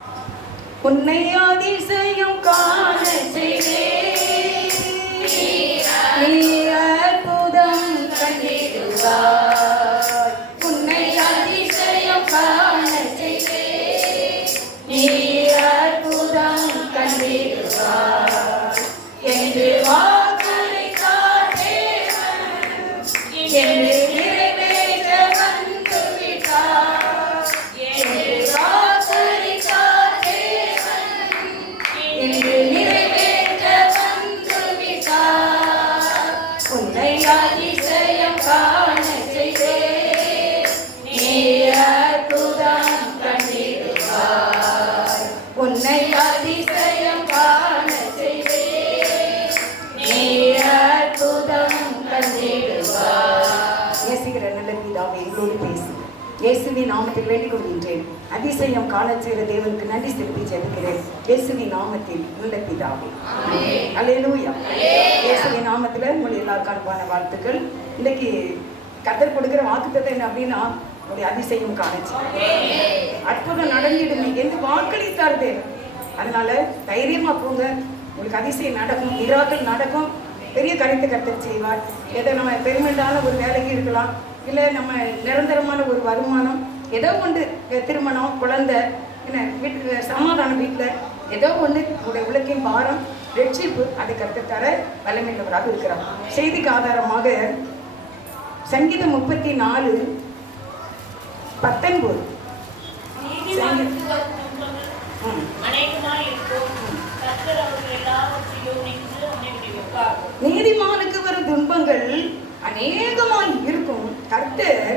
உன்னை அதிசயம் காண செய்தேன், நீ அற்புதம் கண்டிடுவாய். உன்னை அதிசயம் காண செய்தேன், நீ அற்புதம் கண்டிடுவாய் என்று வாக்களித்தார் தேவன், என்று நிறைவேற்ற வந்து விட்டார். என்று வாக்களித்தார் தேவன், என்று நிறைவேற்ற வந்து விட்டார். உன்னை அதிசயம் காண செய்தேன், நீ அற்புதம் கண்டிடுவாய். உன்னை அதிசயம் காண செய்தேன், நீ அற்புதம் கண்டிடுவாய். நேசிக்கிற நல்ல பிதாவே, எங்களோடு பேசு. இயேசுவின் நாமத்தில் வேண்டிக் கொள்கின்றேன். அதிசயம் காண செய்கிற தேவனுக்கு நன்றி செலுத்தி ஜெபிக்கிறேன். இயேசுவின் நாமத்தில் நல்ல பிதாவே, அல்லேலூயா. இயேசுவின் நாமத்தில் உங்களுடைய எல்லாருக்கும் அன்பான வாழ்த்துக்கள். இன்னைக்கு கர்த்தர் கொடுக்கிற வாக்குத்தத்தம் என்ன அப்படின்னா, உங்களுடைய அதிசயம் காணச்சு அற்புதம் நடந்திடுமே என்று வாக்களித்தார் தேவன். அதனால தைரியமா போங்க, உங்களுக்கு அதிசயம் நடக்கும், மிராக்கிள் நடக்கும், பெரிய காரியத்தை கர்த்தர் செய்வார். ஏதோ நம்ம பெருமெண்டான ஒரு வேலைக்கு இருக்கலாம், இல்லை நம்ம நிரந்தரமான ஒரு வருமானம், ஏதோ ஒன்று, திருமணம், குழந்தை, என்ன வீட்டு சமாதானம், வீட்டில் ஏதோ ஒன்று உங்களுடைய உலகின் பாரம், ரட்சிப்பு, அதை கர்த்தர் தர வல்லமையுள்ளவராக இருக்கிறார். செய்திக்கு ஆதாரமாக சங்கீதம் 34:19. நீதிமானுக்கு வரும் துன்பங்கள் அநேகமாய் இருக்கும், கர்த்தர்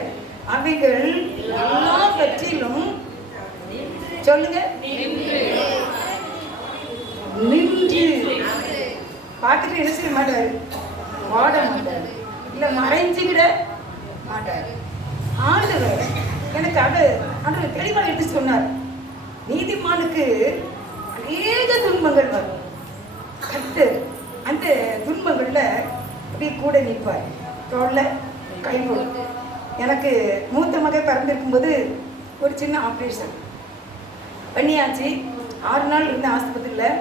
அவைகள் எல்லாவற்றிலும் சொல்லுங்க நின்று பார்த்துட்டு என்ன செய்ய மாட்டாரு, ஓட மாட்டாரு, இல்ல மறைஞ்சுக்கிட மாட்டாரு. ஆண்டவர் எனக்கு ஆண்டவர் தெளிவாக எடுத்து சொன்னார். நீதிமானுக்கு அநேக துன்பங்கள் வரும், கர்த்தர் அந்த துன்பங்கள்ல அப்படியே கூட நிற்பார், தோல்ல கை போடு. எனக்கு மூத்த மகன் பிறந்திருக்கும்போது ஒரு சின்ன ஆப்ரேஷன் பண்ணியாச்சு. 6 நாள் இருந்த ஆஸ்பத்திரியில்.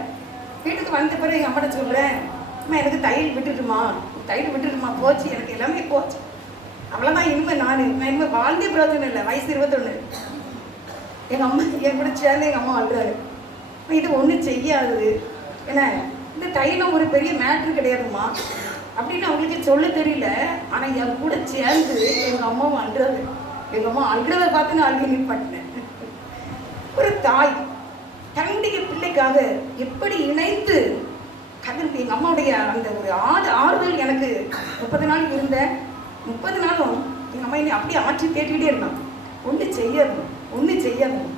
வீட்டுக்கு வந்த பிறகு எங்கள் அம்மாட்ட சொல்கிறேன், அம்மா எனக்கு தையல் விட்டுட்டுமா, தையல் விட்டுட்டுமா, போச்சு, எனக்கு எல்லாமே போச்சு, அவ்வளோதான், இனிமேல் நான் இனிமேல் வாழ்ந்தே பிரயோஜனம் இல்லை. வயசு 21. எங்கள் அம்மா என் கூட சேர்ந்து எங்கள் அம்மா அழுறாரு, இது ஒன்றும் செய்யாது, ஏன்னா இந்த தைலம் ஒரு பெரிய மேட்ரு கிடையாதுமா அப்படின்னு அவங்களுக்கு சொல்ல தெரியல. ஆனால் என் கூட சேர்ந்து எங்கள் அம்மாவும் அழுறாரு. எங்கள் அம்மா அழுறதை பார்த்து நான் அழுகி நிற்பாட்டினேன். ஒரு தாய் தன்னுடைய பிள்ளைக்காக எப்படி இணைந்து கதற்கு எங்கள் அம்மாவுடைய அந்த ஒரு ஆறுதல் எனக்கு 30 நாள் இருந்தேன். 30 நாளும் எங்கள் அம்மா என்னை அப்படியே ஆட்சி கேட்டுக்கிட்டே இருந்தான், ஒன்று செய்யணும் ஒன்று செய்யணும்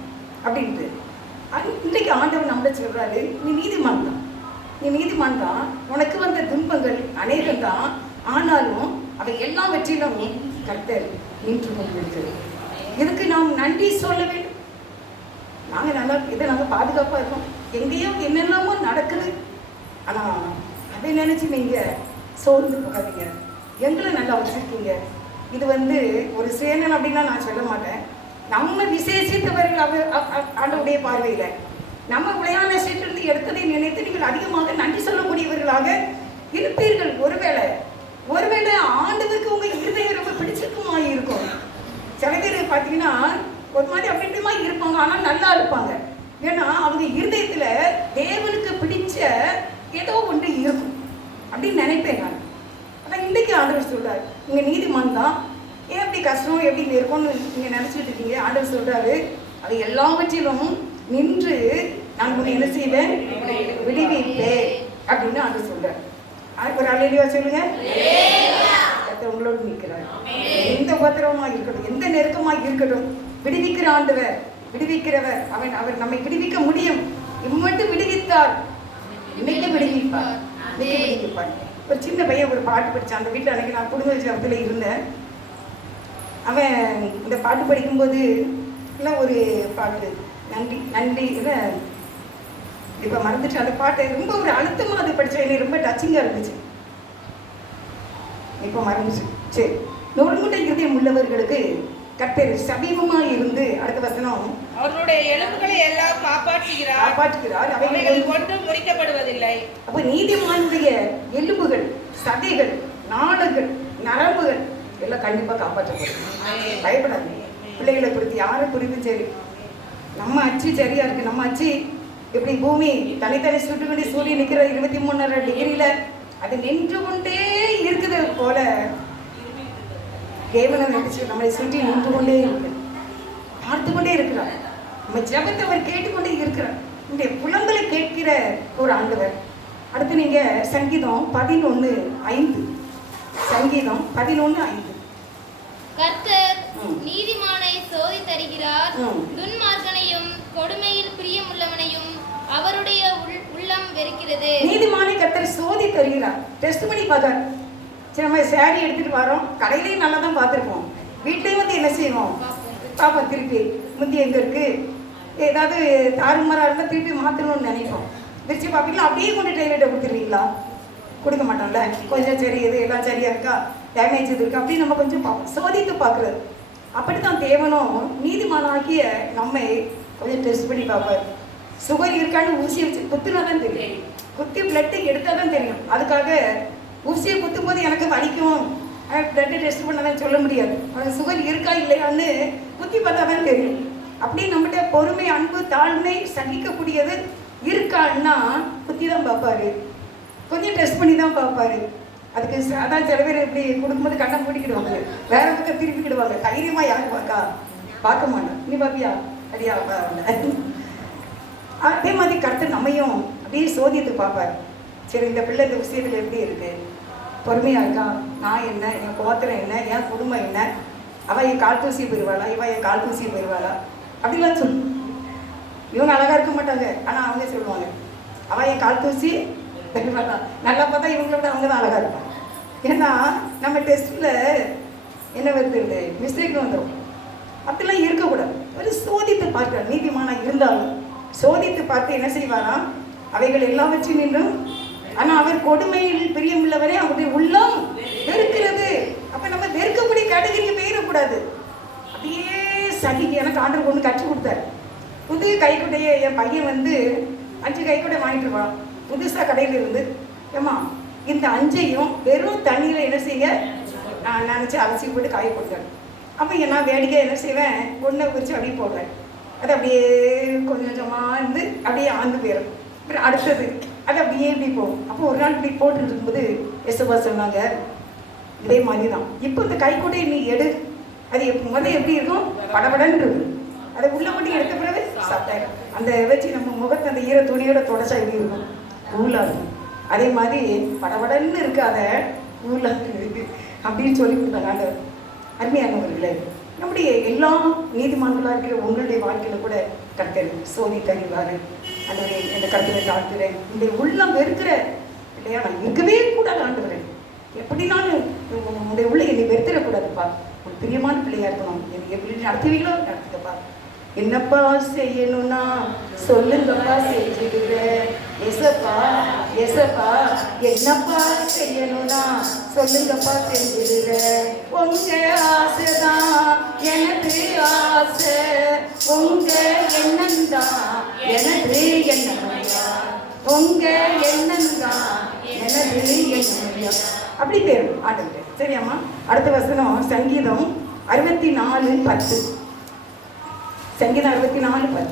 அப்படின்ட்டு. இன்றைக்கு ஆண்டவர் நம்மள சொல்கிறாரு, நீ நீதிமான் தான், நீ நீதிமான் தான், உனக்கு வந்த துன்பங்கள் அநேகம் தான், ஆனாலும் அவை எல்லாவற்றிலும் கர்த்தர் நின்று கொண்டிருக்கிறது. இதுக்கு நாம் நன்றி சொல்ல வேண்டும். நாங்கள் நல்லா இதை நாங்கள் பாதுகாப்பாக இருக்கோம், எங்கேயோ என்னெல்லாமோ நடக்குது, ஆனால் அதை நினச்சி நீங்கள் சோர்ந்து போகாதீங்க, எங்களை நல்லா வச்சுருக்கீங்க. இது ஒரு சேனல் அப்படின்னா நான் சொல்ல மாட்டேன், நம்ம விசேஷித்தவர்கள் ஆண்டவருடைய பார்வையில் நம்ம விளையாட சீட்டிலிருந்து எடுத்ததை நினைத்து நீங்கள் அதிகமாக நன்றி சொல்லக்கூடியவர்களாக இருப்பீர்கள். ஒருவேளை ஆண்டவருக்கு உங்கள் இருதயம் ரொம்ப பிடிச்சிருக்குமா இருக்கும். சில பேர் பார்த்தீங்கன்னா ஒரு மாதிரி அப்படின்ட்டுமா இருப்பாங்க, ஆனால் நல்லா இருப்பாங்க. ஏன்னா அவங்க இருதயத்தில் தேவனுக்கு பிடிச்ச ஏதோ ஒன்று இருக்கும் அப்படின்னு நினைப்பேன் நான். ஆனால் இன்றைக்கு ஆண்டவர் சொல்கிறார், நீங்கள் நீதிமான் தான், ஏன் அப்படி கஷ்டம் எப்படி இருக்கும்னு நீங்கள் நினச்சிட்டு இருக்கீங்க. ஆண்டவர் சொல்கிறாரு, அது எல்லாவற்றிலும் நின்று நான் உன்னை என்ன செய்வேன், விடுவிப்பேன் அப்படின்னு ஆண்டவர் சொல்கிறார். ஒரு அல்லேலூயா சொல்லுங்க. உங்களோடு நிற்கிறார். எந்த உபத்திரவமாக இருக்கட்டும், எந்த நெருக்கமாக இருக்கட்டும், விடுவிக்கிற ஆண்டவர், விடுவிக்கிறவர், அவர் நம்மை விடுவிக்க முடியும். இம்மட்டும் விடுவித்தார், இன்னைக்கு விடுவிப்பார், விடுவிப்பார். ஒரு சின்ன பையன் ஒரு பாட்டு படித்தான். அந்த வீட்டில் அன்றைக்கி நான் குடும்ப விஷயத்தில் இருந்தேன். அவன் இந்த பாட்டு படிக்கும்போது இல்லை ஒரு பாட்டு நன்றி நன்றி இல்லை இப்போ மறந்துட்டு அந்த பாட்டை ரொம்ப ஒரு அழுத்தமாக அது படித்தேன், எனக்கு ரொம்ப டச்சிங்காக இருந்துச்சு. இப்போ மறந்துச்சு. சரி, நொறுங்குண்ட இருதயம் உள்ளவர்களுக்கு கர்த்தர் சமீபமாக இருந்து, அடுத்த வசனம், அவர்களுடைய எலும்புகளை எல்லாம் காப்பாற்றி காப்பாற்றுகிறார். அவைகள் கொண்டு முறிக்கப்படுவதில்லை. அப்ப நீதிமானுடைய எலும்புகள், சதைகள், நாடுகள், நரம்புகள் எல்லாம் கண்டிப்பா காப்பாற்றப்படும். பயப்படாது. பிள்ளைகளை குறித்து யாரை குறித்தும் சரி, நம்ம அச்சு சரியா இருக்கு. நம்ம அச்சு இப்படி பூமி தனித்தனி சுட்டுக்கொண்டு சூரியன் நிற்கிற 23.5 டிகிரியில அது நின்று கொண்டே இருக்குது போல தேவனை நினைச்சு நம்மளை சுற்றி நின்று கொண்டே இருக்கு, பார்த்து கொண்டே இருக்கிறார். நம்ம ஜெபத்தை அவர் கேட்டுக்கொண்டே இருக்கிறார். இந்த புலம்பலை கேட்கிற ஒரு ஆண்டவர். அடுத்து நீங்க சங்கீதம் 11:5. சங்கீதம் 11:5. கர்த்தர் நீதிமானை சோதித்தருகிறார், துன்மார்க்கனையும் கொடுமையில் பிரியமுள்ளவனையும் அவருடைய உள்ளம் வெறுக்கிறது. நீதிமானை கர்த்தர் சோதித்தருகிறார், டெஸ்ட் பண்ணி பார்த்தார். சரி, நம்ம சாரி எடுத்துட்டு வரோம், கடையிலையும் நல்லா தான் பார்த்துருப்போம், வீட்லேயும் வந்து என்ன செய்வோம் பார்ப்போம். திருப்பி முந்தி எங்கே இருக்கு, ஏதாவது தாறுமாறாக இருந்தால் திருப்பி மாற்றணும்னு நினைப்போம். பிரித்து பார்ப்பீங்களா? அப்படியே கொண்டு டெய்லர்கிட்ட கொடுத்துருவீங்களா? கொடுக்க மாட்டோம்ல. கொஞ்சம் சரி, இது எல்லாம் சரியா இருக்கா, டேமேஜ் இது இருக்கா, அப்படின்னு நம்ம கொஞ்சம் பார்ப்போம், சோதித்து பார்க்குறது. அப்படித்தான் தேவனும் நீதிமானாகிய நம்மை கொஞ்சம் டெஸ்ட் பண்ணி பார்ப்பார். சுகர் இருக்கான்னு ஊசியை வச்சு குத்துனா தான் தெரியும், குத்தி பிளட்டு எடுத்தால் தான் தெரியும். அதுக்காக ஊசியை குத்தும் போது எனக்கு வலிக்கும், பிளட்டு டெஸ்ட் பண்ணதான் சொல்ல முடியாது. அவனுக்கு சுகர் இருக்கா இல்லையான்னு குத்தி பார்த்தா தான் தெரியும். அப்படி நம்மகிட்ட பொறுமை, அன்பு, தாழ்மை, சகிக்கக்கூடியது இருக்கான்னா குத்தி தான் பார்ப்பாரு, கொஞ்சம் டெஸ்ட் பண்ணி தான் பார்ப்பாரு. அதுக்கு அதான் சில பேர் இப்படி கொடுக்கும்போது கண்ணை மூடிக்கிடுவாங்க, வேற பக்கம் திருப்பிக்கிடுவாங்க. தைரியமா யாரு பார்க்க மாட்டோம். நீ பாப்பியா அடியா? அதே மாதிரி கர்த்தர் நம்மையும் அப்படியே சோதித்து பார்ப்பார். சரி, இந்த பிள்ளை இந்த விஷயத்தில் எப்படி இருக்கு, பொறுமையா இருக்கா, நான் என்ன, என் கோத்திரம் என்ன, என் குடும்பம் என்ன, அவள் என் கால் தூசி போயிடுவாளா, இவன் என் கால் தூசி போயிடுவாளா அப்படிலாம் சொல்லு. இவங்க அழகா இருக்க மாட்டாங்க, ஆனால் அவங்க சொல்லுவாங்க அவள் என் கால் தூசி போயிடுவாளா. நல்லா பார்த்தா இவங்கள விட அவங்க தான் அழகா இருப்பாங்க. ஏன்னா நம்ம டெஸ்ட்டில் என்ன வருது, மிஸ்டேக் வந்துடும். அப்படிலாம் இருக்கக்கூடாது. ஒரு சோதித்து பார்க்கிறார். நீதிமானா இருந்தாலும் சோதித்து பார்த்து என்ன செய்வாராம், அவைகள் எல்லாவற்றையும் நின்றும். ஆனால் அவர் கொடுமையில் பிரியமுள்ளவரே அவருடைய உள்ளம் வெறுக்கிறது. அப்போ நம்ம வெறுக்கக்கூடிய கேட்டகரிக்கு போயிடக்கூடாது. அப்படியே சகிக்கு. எனக்கு ஆண்டவர் ஒன்று கற்றுக் கொடுத்தாரு. புது கைக்குட்டையை என் பையன் வந்து 5 கைக்குட்டை வாங்கிட்டு இருவான் புதுசாக கடையில் இருந்து. ஏம்மா இந்த 5ஐயும் வெறும் தண்ணியில் என்ன செய்ய நான் நினச்சி அலசி போட்டு காய போட்டேன். அப்போ நான் வேடிக்கை என்ன செய்வேன், ஒன்றை குறித்து அப்படியே போடுறேன். அது அப்படியே கொஞ்சம் கொஞ்சமாக இருந்து அப்படியே ஆழ்ந்து போயிடும். அப்புறம் அடுத்தது அது அப்படியே இப்படி போகும். அப்போ ஒரு நாள் இப்படி போட்டுட்டு இருக்கும்போது எஸ்எப்பா சொன்னாங்க, இதே மாதிரி தான் இப்போ இந்த கைக்குட்டையை நீ எடு, அது முதல்ல எப்படி இருக்கும், படபடன்னு இருக்கும். அதை உள்ள மட்டும் எடுத்த பிறகு சாப்பிட்டாயிடும். அந்த வச்சு நம்ம முகத்தை அந்த ஈர துணியோட தொடச்சா எப்படி இருக்கும், ஊழா இருக்கும். அதே மாதிரி படபடன்னு இருக்காத, ஊழா இருக்கு அப்படின்னு சொல்லி கொடுத்தாங்க. அருமையானவர்களே, நம்முடைய எல்லா நீதிமன்றங்களாக இருக்கிற உங்களுடைய வாழ்க்கையில் கூட கர்த்தர் சோதி தருவார். ஆண்டவரே, இந்த கர்த்தரை தாழ்த்துறேன், இந்த உள்ளம் வெறுக்கிற இல்லையா, நான் இருக்கவே கூடாது ஆண்டவரே, எப்படினாலும் உங்களுடைய உள்ள என்னை வெறுத்துடக்கூடாதுப்பா, ஒரு பிரியமான பிள்ளையா இருக்கணும், என்னை எப்படி நடத்துவீங்களோ நடத்துக்கப்பா. என்னப்பா செய்யணும்னா சொல்லுங்கப்பா, செஞ்சுடுறேன். எசப்பா எசப்பா என்னப்பா செய்யணும்னா சொல்லுங்கப்பா, செஞ்சுடுறேன். உங்க ஆசைதான் எனக்கு ஆசை, உங்க எண்ணம்தான் எனது எண்ணமையா, உங்க எண்ணம்தான் எனது எண்ணமையா. அப்படி பேரும் ஆண்டவரே. சரியாம்மா? அடுத்த வசனம் சங்கீதம் 64:10. சங்கீதம் 64:10.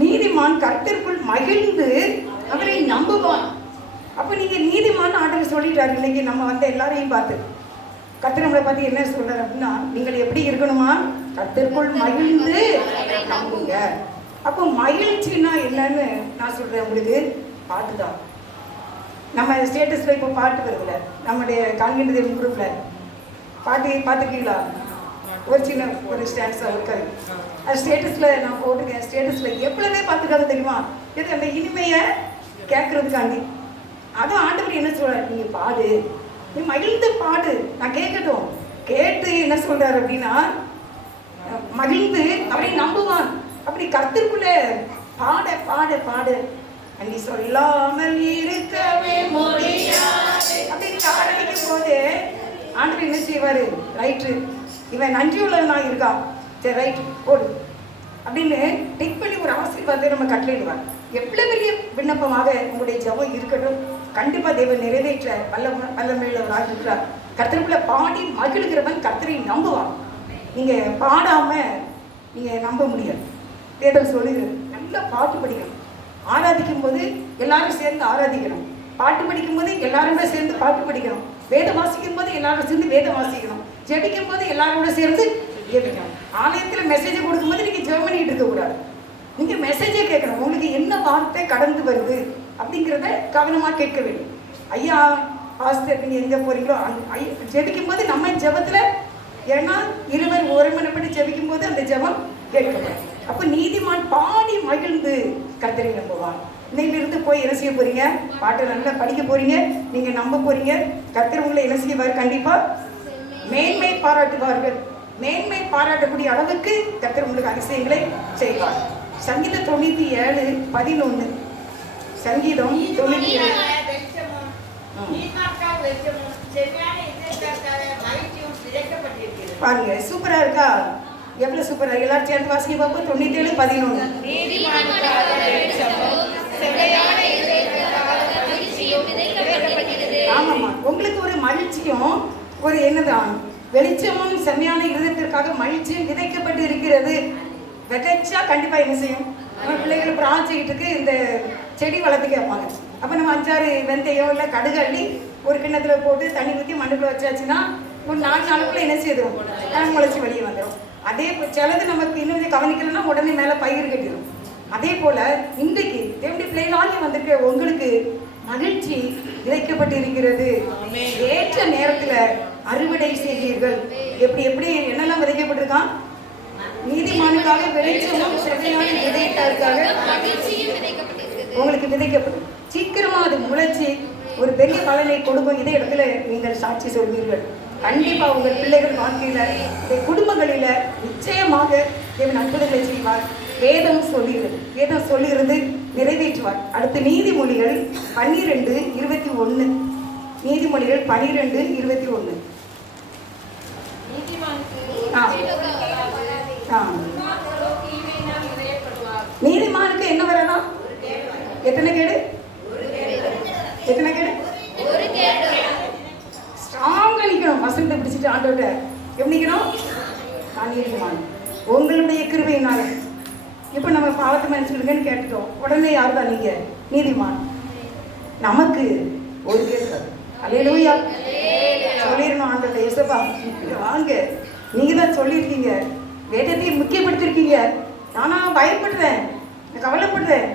நீதிமான் கர்த்தருக்குள் மகிழ்ந்து அவரை நம்புவான். அப்ப நீங்க நீதிமான் ஆண்டவர் சொல்லிட்டாரு. இன்னைக்கு நம்ம வந்து எல்லாரையும் பார்த்து கர்த்தர் நம்மளை பார்த்து என்ன சொல்றாரு அப்படின்னா, நீங்கள் எப்படி இருக்கணுமா, கர்த்தருக்குள் மகிழ்ந்து நம்புங்க. அப்போ மகிழ்ச்சின்னா என்னன்னு நான் சொல்றேன் உங்களுக்கு. பாட்டு தான். நம்ம ஸ்டேட்டஸில் இப்போ பாட்டு வருதுல, நம்முடைய கான்கின்ற தேவன் குரூப்பில் பாட்டு பார்த்துருக்கீங்களா? ஒரு சின்ன ஒரு ஸ்டான்ஸாக இருக்காது. அது ஸ்டேட்டஸில் நான் போட்டிருக்கேன். ஸ்டேட்டஸில் எவ்வளவே பார்த்துருக்காங்க தெரியுமா, எது அந்த இனிமையை கேட்குறதுக்காண்டி. அதுவும் ஆண்டவர் என்ன சொல்கிறார், நீங்கள் பாடு, நீ மகிழ்ந்து பாடு, நான் கேட்கட்டும். கேட்டு என்ன சொல்கிறார் அப்படின்னா, மகிழ்ந்து அவரை நம்புவான். அப்படி கர்த்தருக்குள்ள பாட பாட பாடு, நீ சொல்லாமல் இருக்கவே முடியாது அப்படின்னு ஆரம்பிக்கும் போது ஆண்டவர் என்ன செய்வார்? ரைட்டு, இவன் நன்றி உள்ளவனாக இருக்கான், சரி ரைட்டு போடு அப்படின்னு டிக் பண்ணி ஒரு ஆசீர்வாதத்தை நம்ம கட்டளையிடுவார். எவ்வளோ பெரிய விண்ணப்பமாக உங்களுடைய ஜெபம் இருக்கட்டும், கண்டிப்பாக தேவன் நிறைவேற்ற வல்லமையுள்ளவராக இருக்கிறார். கர்த்தருக்குள்ள பாடி மகிழ்கிறவன் கர்த்தரை நம்புவான். நீங்கள் பாடாமல் நீங்கள் நம்ப முடியாது. வேதம் சொல்லுகிறது. நல்லா பாட்டு படிக்கணும். ஆராதிக்கும் போது எல்லாரும் சேர்ந்து ஆராதிக்கணும். பாட்டு படிக்கும் போது எல்லாரோட சேர்ந்து பாட்டு படிக்கணும். வேதம் வாசிக்கும் போது எல்லாரும் சேர்ந்து வேதம் வாசிக்கணும். ஜெபிக்கும் போது எல்லாரோட சேர்ந்து ஜெபிக்கணும். ஆலயத்தில் மெசேஜ் கொடுக்கும்போது நீங்கள் ஜெபம் பண்ணிட்டு இருக்கக்கூடாது. நீங்கள் மெசேஜே கேட்கணும். உங்களுக்கு என்ன வார்த்தை கடந்து வருது அப்படிங்கிறத கவனமாக கேட்க வேண்டும். ஐயா பாஸ்டர் நீங்கள் எங்கே போகிறீங்களோ ஜெபிக்கும் போது நம்ம ஜெபத்தில், ஏன்னா இருவர் ஒருமனப்பட்டு ஜெபிக்கும் போது அந்த ஜெபம் கேட்கணும். அப்போ நீதிமான் பாடி மகிழ்ந்து கர்த்தரை நம்புவான். இன்னையிலிருந்து போய் என்ன செய்ய போறீங்க? பாட்டை நல்லா படிக்க போறீங்க. நீங்க நம்ப போறீங்க. கர்த்தர் உங்களை என்ன செய்வார்? கண்டிப்பா மேன்மை பாராட்டுவார்கள். மேன்மை பாராட்டக்கூடிய அளவுக்கு கர்த்தர் உங்களுக்கு அதிசயங்களை செய்வார். சங்கீதம் 97:11. சங்கீதம் 97. பாருங்க, சூப்பரா இருக்கா? எவ்வளவு சூப்பரா, எல்லாரும் சேர்ந்து வாசிக்க பார்ப்போம். 97:11. ஆமாம்மா, உங்களுக்கு ஒரு மகிழ்ச்சியும் ஒரு என்னதான் வெளிச்சமும் செம்மையான இருதயத்திற்காக மகிழ்ச்சியும் விதைக்கப்பட்டு இருக்கிறது. விதைச்சா கண்டிப்பா என்ன செய்யும்? நம்ம பிள்ளைகள் ப்ராஜெக்ட்டுக்கு இந்த செடி வளர்த்து கேட்பாங்க. அப்போ நம்ம 5-6 வெந்தயம் இல்லை கடுகு அள்ளி ஒரு கிண்ணத்தில் போட்டு தண்ணி ஊற்றி மண்ணுக்குள்ள வச்சாச்சுன்னா ஒரு 4 நாளுக்குள்ள என்ன செய்யும்? முளைச்சி வெளியே வந்துடும். அதே சிலது நமக்கு இன்னும் கவனிக்கலன்னா உடனே மேலே பயிர் கட்டிடும். அதே போல இன்றைக்கு தேவனுடைய பிள்ளைகளாகி வந்திருக்கிற உங்களுக்கு மகிழ்ச்சி விதைக்கப்பட்டு இருக்கிறது. ஏற்ற நேரத்தில் அறுவடை செய்வீர்கள். எப்படி என்னெல்லாம் விதைக்கப்பட்டிருக்கான்? நீதிமானுக்காக வெளிச்சமும் செவ்வையான விதைத்தாருக்காக உங்களுக்கு விதைக்கப்படும். சீக்கிரமா அது முளைச்சி ஒரு பெரிய பலனை கொடுக்கும். இதே இடத்துல நீங்கள் சாட்சி சொல்வீர்கள். கண்டிப்பா உங்கள் பிள்ளைகள் வாழ்க்கையில, குடும்பங்களில நிச்சயமாக தேவன் அற்புதங்களை செய்வார். வேதம் சொல்லுகிறது நிறைவேற்றுவார். அடுத்து நீதிமொழிகள் 12:21. நீதிமொழிகள் 12:21. நீதிமானுக்கு என்ன வரலாம்? எத்தனை கேடு? ஸ்ட்ராங்கா நிக்கணும். வசனத்தை பிடிச்சிட்டு ஆண்டோட எப்படி நிக்கணும்? நான் நீதிமான் உங்களுடைய கிருபையினால. இப்ப நம்ம பாவத்தை மன்னிச்சுடுங்கன்னு கேட்டுட்டோம். உடனே யார் தான் நீங்க? நீதிமான். நமக்கு ஒரு கேட்க அல்லேலூயா சொல்லிடணும். ஆண்டோட இயேசுப்பா வாங்க, நீங்க தான் சொல்லியிருக்கீங்க, வேதத்தையும் முக்கியப்படுத்திருக்கீங்க. நானா பயப்படுறேன், கவலைப்படுறேன்,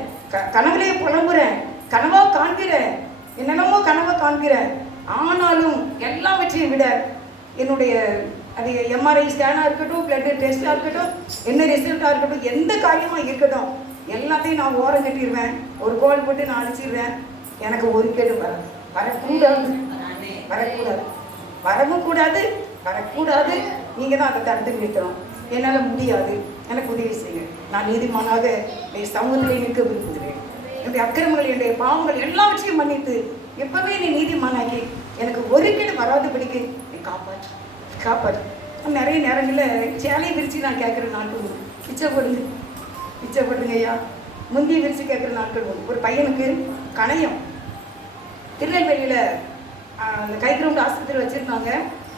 கனவுலையே புலம்புறேன், கனவா காண்கிறேன், என்னென்னமோ கனவா காண்கிறேன். ஆனாலும் எல்லாவற்றையும் விட என்னுடைய அது எம்ஆர்ஐ ஸ்கேனாக இருக்கட்டும், பிளட் டெஸ்ட்டாக இருக்கட்டும், என்ன ரிசல்ட்டாக இருக்கட்டும், எந்த காரியமாக இருக்கட்டும், எல்லாத்தையும் நான் ஓரம் கட்டிடுவேன். ஒரு கோல் போட்டு நான் அடிச்சிடுறேன். எனக்கு ஒரு கேடு வரக்கூடாது. வரவும் கூடாது, வரக்கூடாது. நீங்கள் தான் அதை தடுத்து நிறுத்தணும். என்னால் முடியாது, எனக்கு உதவி செய்யுங்க. நான் நீதிமானாக என் சமூகத்திலே நிற்க விரும்புகிறேன். என்னுடைய அக்கிரமங்கள், என்னுடைய பாவங்கள் எல்லாவற்றையும் மன்னித்து எப்பவே நீ நீதிமானாகி எனக்கு ஒரு கேடு வராதபடிக்கு நீ காப்பாற்று. நிறைய நேரங்களில் சேலை விரிச்சு நான் கேட்குற நாட்கள் உண்டு. பிச்சை போடுங்க ஐயா, முந்திய விரிச்சு கேட்குற நாட்கள் உண்டு. ஒரு பையனுக்கு கணையம் திருநெல்வேலியில் அந்த கைக்கிரவுண்ட் ஆஸ்பத்திரி வச்சுருந்தாங்க.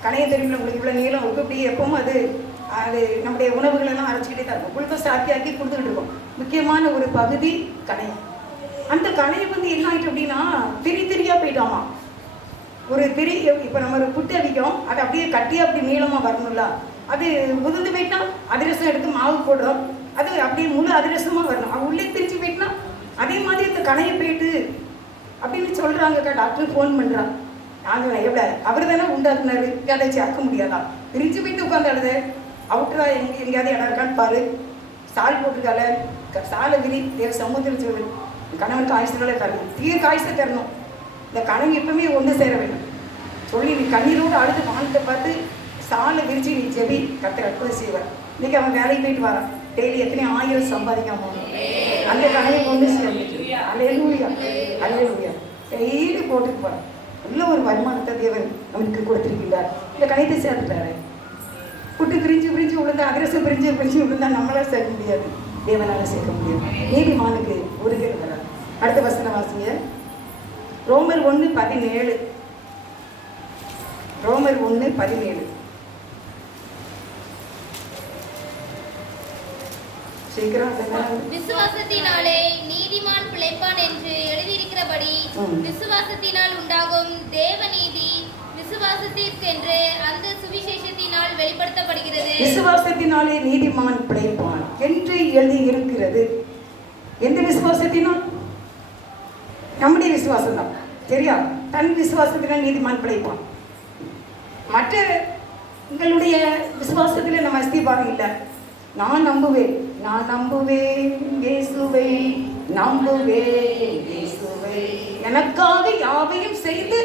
கணையம் தெரியுமில்ல உங்களுக்கு, இவ்வளோ நீளம் இருக்கும். இப்படி எப்பவும் அது நம்முடைய உணவுகளெல்லாம் அரைச்சிக்கிட்டே தான் இருக்கும். குளுக்கோஸ் ஆக்கி கொடுத்துக்கிட்டு இருக்கோம். முக்கியமான ஒரு பகுதி கணையம். அந்த கணையம் என்ன ஆகிட்டு அப்படின்னா திரியாக போயிட்டாமா. ஒரு திரி, இப்போ நம்ம ஒரு புட்டு அவிக்கும், அது அப்படியே கட்டியாக அப்படி நீளமாக வரணும்ல. அது உதிர்ந்து போயிட்டா அதிரசம் எடுத்து மாவு போடுறோம், அது அப்படியே முழு அதிரசமாக வரணும். அது உள்ளே திரிச்சு போயிட்டுனா அதே மாதிரி இந்த கணையை போயிட்டு அப்படின்னு சொல்கிறாங்கக்கா. டாக்டர் ஃபோன் பண்ணுறான். நாங்கள் எவ்வளோ அவர் தானே உண்டாக்குனாரு, அதை சேர்க்க முடியாதா? பிரித்து போயிட்டு உட்காந்து அவுட்டரா எங்கேயாவது இடம் இருக்கான்னு பாரு. சால் போட்டிருக்கால, சாலை விரி, தேவ சமூகத்தில் சொல்லு. கணவனுக்கு ஆயுசுகளை தரணும், ஆயுசை தரணும். இந்த கணவன் எப்பவுமே ஒன்று சேர வேண்டும் சொல்லி நீ கண்ணீரோடு அழுது வானத்தை பார்த்து சாலை விரிச்சு நீ ஜெபி, கர்த்தர் அற்புதம் செய்வார். இன்னைக்கு அவன் வேலைக்கு போயிட்டு வரான். டெய்லி எத்தனை 1000 சம்பாதிக்காம அந்த கணவன் ஒன்று சேர்ந்துச்சு. அல்லேலூயா டெய்லி போட்டுட்டு போகிறான். நல்ல ஒரு வருமானத்தை தேவன் நமக்கு கொடுத்திருக்கின்றார். இந்த கணிதத்தை சேர்த்துட்டாரு. புட்டு பிரிஞ்சு பிரிஞ்சு விழுந்தா, அதிரசம் பிரிஞ்சு பிரிஞ்சு விழுந்தா நம்மளால சேர்க்க முடியாது, தேவனால சேர்க்க முடியாது. நீதிமானுக்கு ஒரு கேள்வி வராது. அடுத்த வசனம் வாசிங்க. ரோமர் 1:17. ரோமர் 1:17. சீக்கிரம். விசுவாசத்தினாலே நீதிமான் பிழைப்பான் என்று எழுதியிருக்கிறபடி விசுவாசத்தினால் உண்டாகும் தேவநீதி விசுவாசத்திற்கென்று அந்த சுவிசேஷத்தினால் வெளிப்படுத்தப்படுகிறது. விசுவாசத்தினாலே நீதிமான் பிழைப்பான் என்று எழுதி இருக்கிறது. எந்த விசுவாசத்தினால்? நம்முடைய விசுவாசம் தான். சரியா? தன் விசுவாசத்தினால் நீதிமான் பிழைப்பான். மற்ற உங்களுடைய விசுவாசத்தில் நம்ம அஸ்திபாரம் இல்லை. நான் நம்புவேன், நான் நம்புவேன் இயேசுவை, நம்புவேன் இயேசுவை, எனக்காக யாவையும் செய்து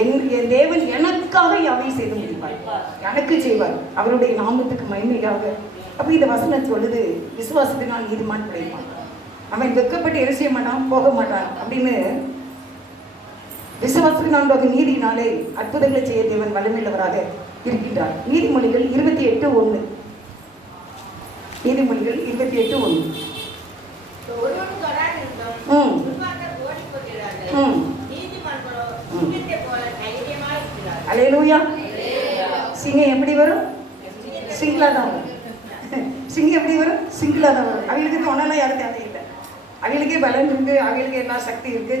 என் தேவன் எனக்காக யாவையும் செய்து முடிப்பார், எனக்கு செய்வார், அவருடைய நாமத்துக்கு மகிமையாக. அப்ப இந்த வசனம் சொல்லுது, விசுவாசத்தினால் நீதிமான் பிழைப்பான். அவன் வெட்கப்பட்டு எரிசிய மாட்டான், போக மாட்டான் அப்படின்னு. விசுவாசத்தினால் நீதினாலே அற்புதங்களை செய்ய தேவன் வல்லமையுள்ளவராக இருக்கின்றார். நீதிமொழிகள் 28:1. நீதிமொழிகள் 28:1. அல்லேலூயா. சிங்கம் எப்படி வரும்? சிங்கிளா தான் வரும். சிங்கம் எப்படி வரும்? சிங்கிளா தான் வரும். அவங்களுக்கு தோணலாம் யாரும் தேவையில்லை. அவங்களுக்கே பலன் இருக்கு, அவங்களுக்கு எல்லா சக்தி இருக்கு,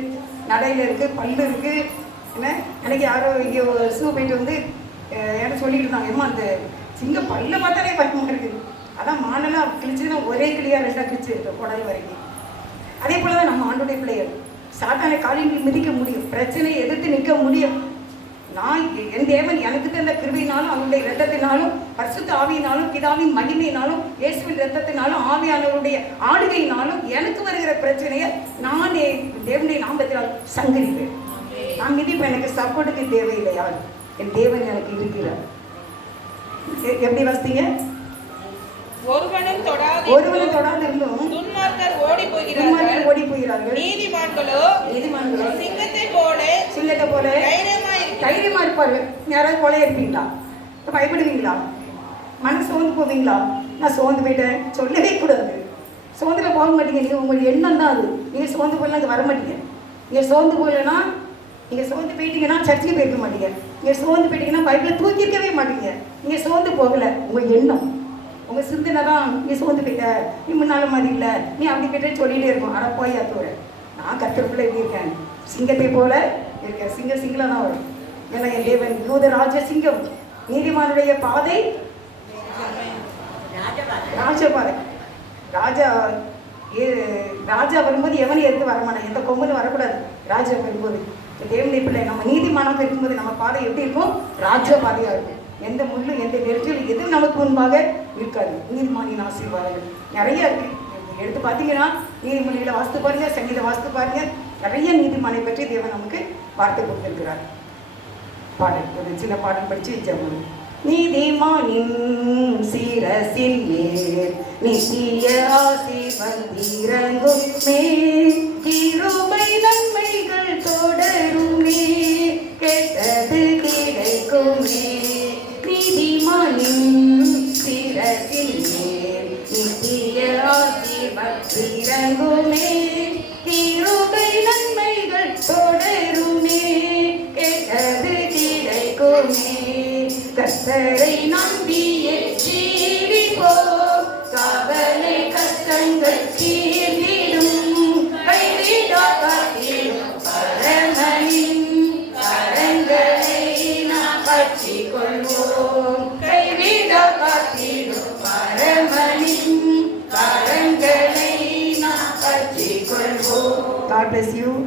நடையில இருக்கு, பல்லு இருக்கு. என்ன எனக்கு யாரோ இங்கே ஷூ போயிட்டு வந்து யாரும் சொல்லிட்டு இருந்தாங்க, ஏமா அந்த சிங்கம் பல்ல பார்த்தாலே பயமா இருக்குது, அதான் மானெல்லாம் கிழிச்சுன்னா ஒரே கிளியா ரெண்டா கிழிச்சு குடல் வரைக்கும். அதே போலதான் நம்ம ஆண்டோடைய பிள்ளைகள் சாத்தானை காலில் மிதிக்க முடியும், பிரச்சனையை எதிர்த்து நிற்க முடியும். நான் என் தேவன் எனக்கு தந்த கிருபையினாலும் அவருடைய இரத்தத்தினாலும் பரிசுத்த ஆவியினாலும் பிதாவின் மகிமையினாலும் இயேசுவின் இரத்தத்தினாலும் ஆவியானவருடைய ஆளுகையினாலும் எனக்கு வருகிற பிரச்சனையை நான் தேவனுடைய நாமத்தினால் சங்கரிப்பேன். நான் மிதிப்பேன். எனக்கு சப்போர்ட்டுக்கு தேவையில்லை. யார்? என் தேவன் எனக்கு இருக்கிறார். எப்படி வாசித்தீங்க? ஒருவனும் தொடாது இருந்தும் துன்மார்க்கர் ஓடி போகிறார்கள், நீதிமான்களோ சிங்கத்தை போல தைரியமா இருப்பாரு. யாராவது கொலையா இருப்பீங்களா? பயப்படுவீங்களா? மனசு சோர்ந்து போவீங்களா? நான் சோர்ந்து போயிட்டேன் சொல்லவே கூடாது. சோர்ந்துல போக மாட்டீங்க. நீங்க உங்களுடைய எண்ணம் தான் அது. நீங்க சோர்ந்து போயிடலாம், அங்கே வர மாட்டீங்க. நீங்க சோர்ந்து போயிடலன்னா, நீங்க சோர்ந்து போயிட்டீங்கன்னா சர்ச்சுக்கு போயிருக்க மாட்டீங்க. நீங்க சோர்ந்து போயிட்டீங்கன்னா பைபிளை தூக்கிஇருக்கவே மாட்டீங்க. நீங்க சோர்ந்து போகல, உங்க எண்ணம் உங்க சிந்தனை தான் நீ சோர்ந்து போயிட்ட, நீ முன்னால மாதிரி இல்லை, நீ அப்படி போயிட்டே சொல்லிட்டே இருக்கும். ஆனால் போய் அத்தோட நான் கத்திரக்குள்ள எப்படி இருக்கேன்? சிங்கத்தை போல இருக்கேன். சிங்கிளா தான் வரும். ஏன்னா என் தேவன் யூதராஜ சிங்கம். நீதிமானுடைய பாதை ராஜபாதை. ராஜா வரும்போது எவனையும் எடுத்து வரமாட்டான், எந்த கொம்புன்னு வரக்கூடாது. ராஜா வரும்போது தேவனுடைய பிள்ளை நம்ம நீதிமானாக இருக்கும்போது நம்ம பாதை எப்படி இருக்கும்? ராஜபாதையா இருக்கும். எந்த முள்ளு எந்த நெருக்கல் எதுவும் நமக்கு முன்பாக இருக்காது. நீதிமானின் ஆசீர்வாதங்கள் நிறைய இருக்கு. எடுத்து பார்த்தீங்கன்னா நீதிமொழிகளை வாசித்து பாருங்க, சங்கீத வாசித்து பாருங்க, நிறைய நீதிமானை பற்றி தேவன் நமக்கு வார்த்தை கொடுத்திருக்கிறார். பாடல் ஒரு சின்ன பாடல் படிச்சு ஜெபம். நீதிமானின் சிரசின் மேல் நித்திய ஆசீர்வதிரங்குமே, கிருபை நன்மைகள் தொடருமே, கெட்டது கிடைக்குமே. நீதிமானின் சிரசின் மேல் நித்திய ஆசீர்வதிரங்குமே, கிருபை நன்மைகள் தொடருமே, கெட்டது கிடைக்குமே. கர்த்தரை நம்பியே ஜீவிப்போம், கவலை கஷ்டங்கள் தீர்ந்திடும், கைவிடா காத்திடும் பரமனின் கரங்களை நாம் பற்றிக் கொள்வோம், கைவிடா காத்திடும் பரமனின் கரங்களை நாம் பற்றிக் கொள்வோம். God bless you.